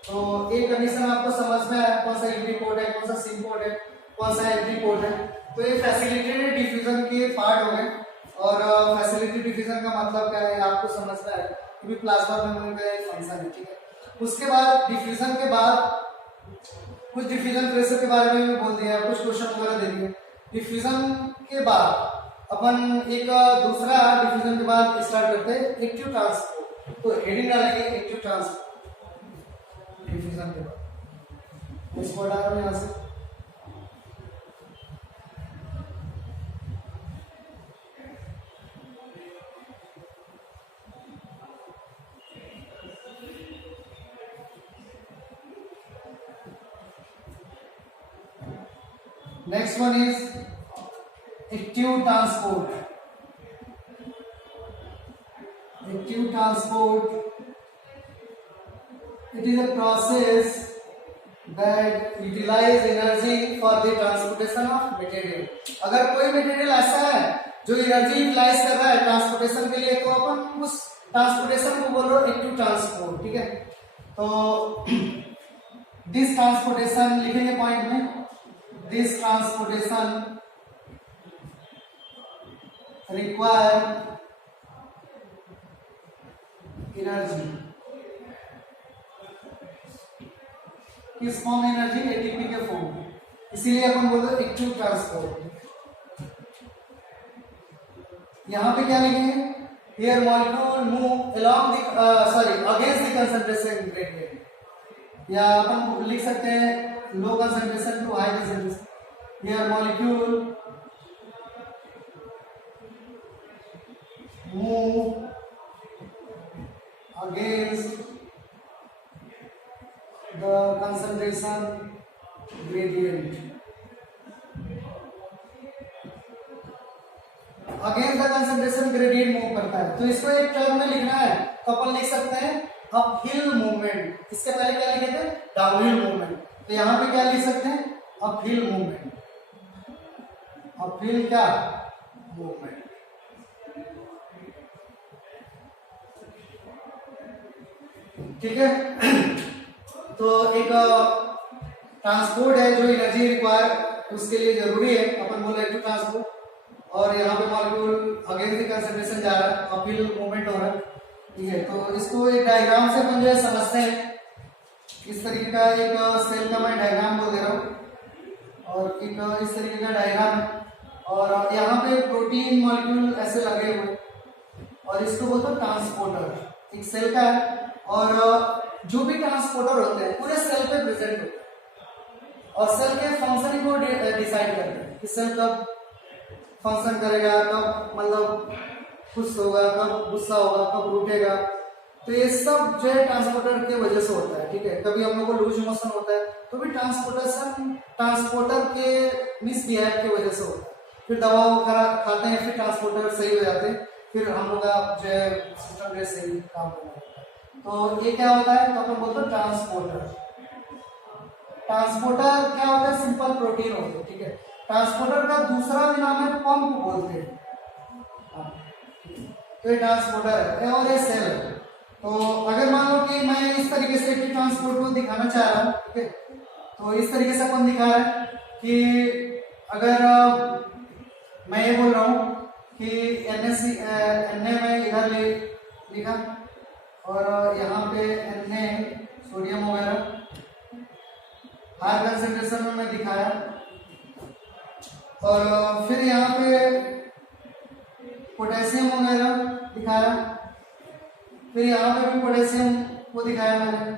तो एक कंडीशन आपको समझ में आया, कौन सा यूनिपोड है, कौन सा सिम्पोड है, कौन सा एंटीपोड है। तो ये फैसिलिटेटेड डिफ्यूजन के पार्ट हो गए, और फैसिलिटेटेड डिफ्यूजन का मतलब क्या है आपको समझ में आया, कि प्लाज्मा मेम्ब्रेन का एक फंक्शन है, ठीक है। उसके बाद डिफ्यूजन के बाद कुछ डिफ्यूजन प्रेशर के बारे में भी बोल दिया, कुछ क्वेश्चन वगैरह दे दिए। डिफ्यूजन के बाद अपन एक दूसरा डिफ्यूजन के बाद स्टार्ट करते हैं एक्टिव ट्रांसपोर्ट। तो हेडिंग डालेंगे एक्टिव ट्रांसपोर्ट डिफ्यूजन के बाद। इसको हटा रहे हैं यहाँ से। Next one is active transport. Active transport, it is a process that utilize energy for the transportation of material. अगर कोई मटेरियल ऐसा है जो एनर्जी यूटिलाइज कर रहा है ट्रांसपोर्टेशन के लिए, तो अपन उस ट्रांसपोर्टेशन को बोल रहे हो एक्टिव ट्रांसपोर्ट, ठीक है। तो दिस ट्रांसपोर्टेशन लिखेंगे पॉइंट में, this transportation require energy। किस फॉर्म में एनर्जी? एटीपी के फॉर्म में, इसीलिए अपन बोलते हैं एक्टिव ट्रांसपोर्ट। यहां पे क्या लिखेंगे? Here molecule move along the against the concentration gradient, या अपन लिख सकते हैं low concentration to high concentration। Here molecule move against the concentration gradient। Against the concentration gradient move करता है। तो इसको एक टर्म में लिखना है तो अपन लिख सकते हैं अपहिल मूवमेंट। इसके पहले क्या लिखे थे? Downhill movement. तो यहां पे क्या लिख सकते हैं? Uphill movement. अपहिल क्या? मूवमेंट। ठीक है। तो एक ट्रांसपोर्ट है जो एनर्जी रिक्वायर उसके लिए जरूरी है, अपन बोले टू ट्रांसपोर्ट। और यहाँ पे मॉलिक्यूल अगेंस्ट द कंसंट्रेशन जा रहा है, अपहिल मूवमेंट हो रहा है। ठीक है, तो इसको एक डायग्राम से अपन जो है समझते हैं। इस तरीके का एक सेल का मैं डायग्राम बोल दे रहा हूँ और एक इस तरीके का डायग्राम है और यहाँ पे प्रोटीन मॉलिक्यूल ऐसे लगे हुए और इसको बोलते हैं ट्रांसपोर्टर। एक सेल का है और जो भी ट्रांसपोर्टर होते हैं पूरे सेल पे प्रेजेंट होते हैं। और सेल के फंक्शन को डिसाइड करते हैं कि सेल कब फंक्शन करेगा, कब मतलब खुश होगा, कब गुस्सा होगा, कब रूठेगा। तो ये सब जो है ट्रांसपोर्टर की वजह से होता है, ठीक है। कभी हम लोग को लूज मोशन होता है तो भी ट्रांसपोर्टर के मिसबिहेव की वजह से होता है। फिर दवा खाते हैं, फिर ट्रांसपोर्टर सही हो जाते हैं, फिर हम लोग का जो है सिस्टम जो सही काम करने लगता है। तो ये क्या होता है, तो अपन बोलते हैं ट्रांसपोर्टर। ट्रांसपोर्टर क्या होता है, सिंपल प्रोटीन होते हैं, ठीक है। ट्रांसपोर्टर का दूसरा भी नाम है पंप बोलते हैं। तो ये ट्रांसपोर्टर है और ये सेल है। तो अगर मान लो कि मैं इस तरीके से ट्रांसपोर्ट को दिखाना चाह रहा हूँ, ठीक है, तो इस तरीके से अपन दिखा रहे हैं कि अगर मैं ये बोल रहा हूँ कि Na मैं इधर लिखा और यहाँ पे Na सोडियम वगैरह हाई कंसेंट्रेशन में मैं दिखाया, और फिर यहाँ पे पोटेशियम वगैरह दिखाया, फिर यहाँ पे भी पोटेशियम को दिखाया मैंने।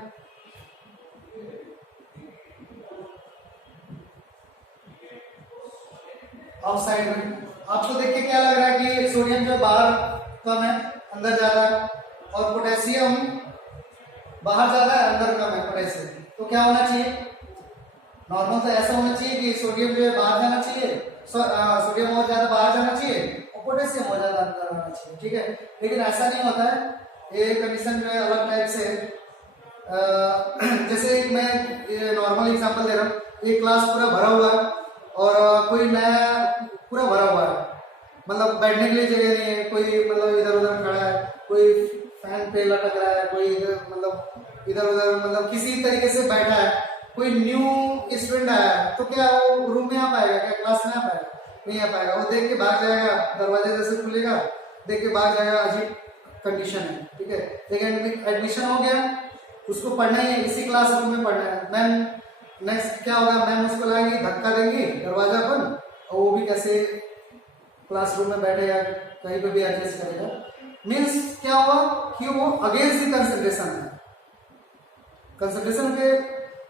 आउट साइड में आपको देख के क्या लग रहा है कि सोडियम जो बाहर कम है, अंदर ज्यादा है, और पोटेशियम बाहर ज्यादा है, अंदर कम है पोटेशियम। तो क्या होना चाहिए, नॉर्मल तो ऐसा होना चाहिए कि सोडियम जो है बाहर जाना चाहिए, सोडियम और ज्यादा बाहर जाना चाहिए और पोटेशियम और ज्यादा अंदर आना चाहिए, ठीक है। लेकिन ऐसा नहीं होता है, ये कंडीशन जो है अलग टाइप से। जैसे मैं नॉर्मल एग्जांपल दे रहा हूँ, एक क्लास पूरा भरा हुआ है और कोई नया पूरा भरा हुआ है, मतलब बैठने के लिए जगह नहीं है, कोई मतलब इधर उधर खड़ा है, कोई फैन पे लटक रहा है, कोई इधर उधर मतलब किसी तरीके से बैठा है, कोई न्यू स्टूडेंट आया है, तो क्या वो रूम में आ पाएगा, क्या क्लास में आ पाएगा, नहीं आ पाएगा। वो देख के भाग जाएगा, दरवाजे जैसे खुलेगा देख के भाग जाएगा, अजीब कंडीशन है, ठीक है। लेकिन एडमिशन हो गया, उसको पढ़ना ही है, इसी क्लास रूम में पढ़ना है। मैम नेक्स्ट क्या होगा, मैम उसको लाएंगी, धक्का देंगी, दरवाजा बंद, और वो भी कैसे क्लासरूम में बैठेगा, कहीं पे भी एडजस्ट करेगा। मीन्स क्या हुआ कि वो अगेंस्ट द कंसंट्रेशन है, कंसंट्रेशन के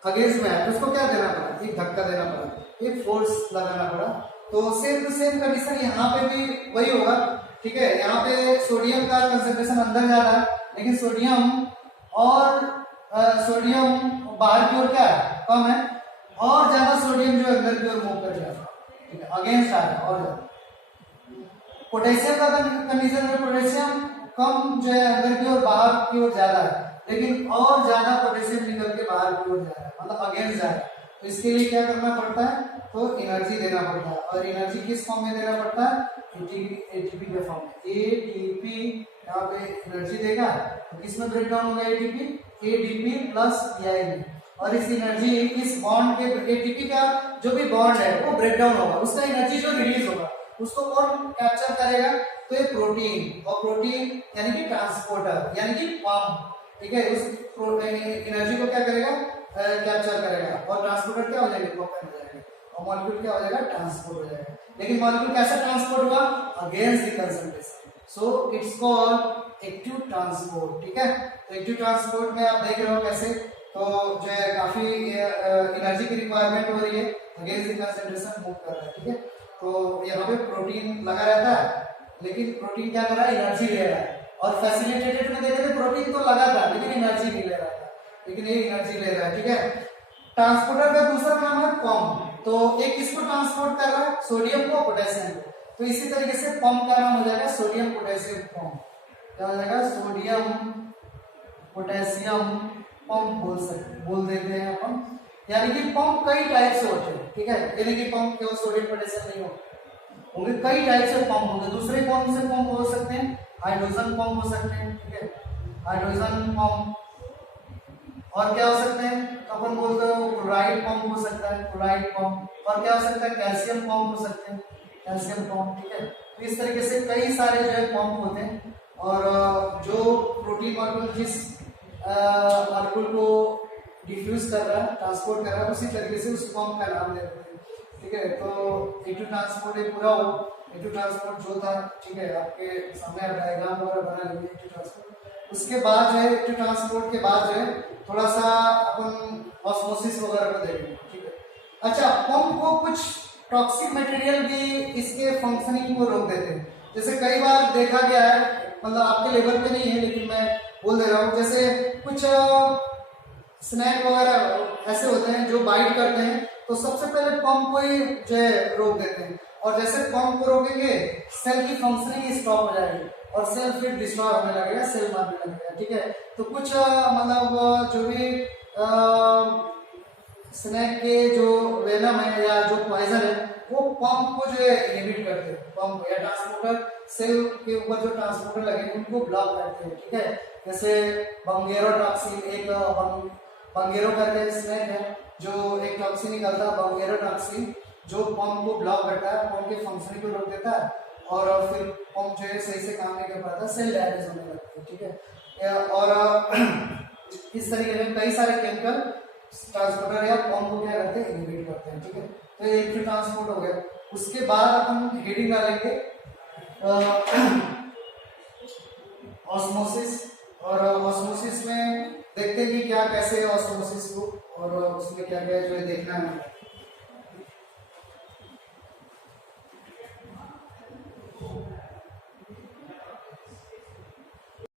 अगेंस्ट में है, तो उसको क्या देना पड़ा, एक धक्का देना पड़ा, एक फोर्स लगाना पड़ा। तो सेम टू सेम कंडीशन यहाँ पे भी वही होगा, ठीक है। यहाँ पे सोडियम का कंसंट्रेशन अंदर जा रहा है, लेकिन सोडियम बाहर की ओर क्या है, कम है, और ज्यादा सोडियम जो अंदर की ओर मूव कर रहा है, अगेंस्ट आ रहा है और ज्यादा। पोटेशियम का कंडीशन में पोटेशियम कम जो है अंदर की ओर, बाहर की ओर ज्यादा है, लेकिन और ज्यादा पोटेशियम निकल के बाहर की ओर जा रहा है, मतलब अगेंस्ट जा रहा है। तो इसके लिए क्या करना पड़ता है, तो एनर्जी देना पड़ता है, और एनर्जी किस फॉर्म में देना पड़ता है, एटीपी के फॉर्म में। एटीपी यहाँ पे एनर्जी देगा, तो किसमें ब्रेक डाउन होगा एटीपी, एडीपी प्लस पीआईबी, और इस एनर्जी इस बॉन्ड के एटीपी का जो भी बॉन्ड है वो ब्रेक डाउन होगा, उसका एनर्जी जो रिलीज होगा उसको कौन कैप्चर करेगा, तो ये प्रोटीन, और प्रोटीन यानी कि ट्रांसपोर्टर यानी कि पंप, ठीक है। उस एनर्जी को क्या करेगा, कैप्चर करेगा, और ट्रांसपोर्टर क्या हो जाएगा, पंप हो जाएगा, और मॉलिक्यूल क्या हो जाएगा, ट्रांसपोर्ट हो जाएगा। लेकिन मॉलिक्यूल कैसे ट्रांसपोर्ट हुआ, against the concentration, so it's called active transport, ठीक है। तो एक्टिव ट्रांसपोर्ट में आप देख रहे हो कैसे, तो जो है काफी एनर्जी की रिक्वायरमेंट हो रही है, अगेंस्ट द कंसंट्रेशन मूव कर रहा है, ठीक है। तो यहाँ पे प्रोटीन लगा रहता है, लेकिन प्रोटीन क्या कर रहा है, एनर्जी ले रहा है, और फैसिलिटेटेड में देखे तो प्रोटीन तो लगा था लेकिन एनर्जी नहीं ले रहा था, लेकिन ये एनर्जी ले रहा है, ठीक है। ट्रांसपोर्टर का दूसरा नाम है पंप। तो एक किसको ट्रांसपोर्ट कर रहा है, सोडियम को, पोटेशियम को। तो इसी तरीके से पंप का नाम हो जाएगा सोडियम पोटेशियम पंप, क्या हो जाएगा, सोडियम पोटेशियम पंप बोल देते हैं अपन। यानी कि पंप कई टाइप से होते हैं, ठीक है। यानी कि पंप केवल सोडियम पोटेशियम नहीं होंगे, कई टाइप से पंप होंगे। दूसरे कौन से पंप हो सकते हैं, हाइड्रोजन पंप हो सकते हैं, ठीक है, हाइड्रोजन पंप। और क्या हो सकते हैं, तो अपन बोलते हैं क्लोराइड पंप हो सकता है, क्लोराइड पंप। और क्या हो सकता है, कैल्शियम पंप हो सकते हैं, कैल्शियम पंप, ठीक है। तो इस तरीके से कई सारे जो है पंप होते हैं, और जो प्रोटीन मॉलिक्यूल जिस मॉलिक्यूल को डिफ्यूज कर रहा है, ट्रांसपोर्ट कर रहा है, उसी तरीके से उस पंप का नाम देते हैं, ठीक है। तो एक्टिव ट्रांसपोर्ट ये पूरा हो, एक्टिव ट्रांसपोर्ट जो था, ठीक है, आपके सामने डायग्राम वगैरह बना लेंगे एक्टिव ट्रांसपोर्ट। उसके बाद जो है एक्टिव ट्रांसपोर्ट के बाद जो है थोड़ा सा अपन ऑस्मोसिस वगैरह को देखेंगे, ठीक है। अच्छा, पंप को कुछ टॉक्सिक मटेरियल भी इसके फंक्शनिंग को रोक देते हैं। जैसे कई बार देखा गया है, मतलब आपके लेवल पे नहीं है लेकिन मैं बोल दे रहा हूँ, जैसे कुछ स्नैक वगैरह ऐसे होते हैं जो बाइट करते हैं, तो सबसे पहले पंप को ही जो है रोक देते हैं, और जैसे पंप को रोकेंगे सेल की फंक्शनिंग स्टॉप हो जाएगी और सेल फिर डिस्ट्रॉय होने लगेगा, सेल मारने लगेगा। ठीक है, तो कुछ मतलब जो भी स्नैक के जो वेनम है या जो पॉइजन है वो पंप को जो है इनहिबिट करते हैं, पंप या ट्रांसपोर्टर सेल के ऊपर जो ट्रांसपोर्टर लगे उनको ब्लॉक करते हैं। ठीक है, जैसे बंगेरो टॉक्सिन, एक बंगेरो करके स्नैक है जो एक टॉक्सिन निकलता है बंगेरो टॉक्सिन, जो पंप को ब्लॉक करता है, पंप के फंक्शनिंग को रोक देता है और फिर पंप जो है सही से काम नहीं कर पाता, सेल डैमेज होने लगता है। ठीक है, और इस तरीके में कई सारे केमिकल ट्रांसपोर्टर या पंप को क्या करते हैं, इनहिबिट करते हैं। ठीक है, तो एक फिर ट्रांसपोर्ट हो गया। उसके बाद अपन हेडिंग डालेंगे ऑस्मोसिस, और ऑस्मोसिस में देखते हैं कि क्या कैसे ऑस्मोसिस को, और उसमें क्या क्या जो है देखना है।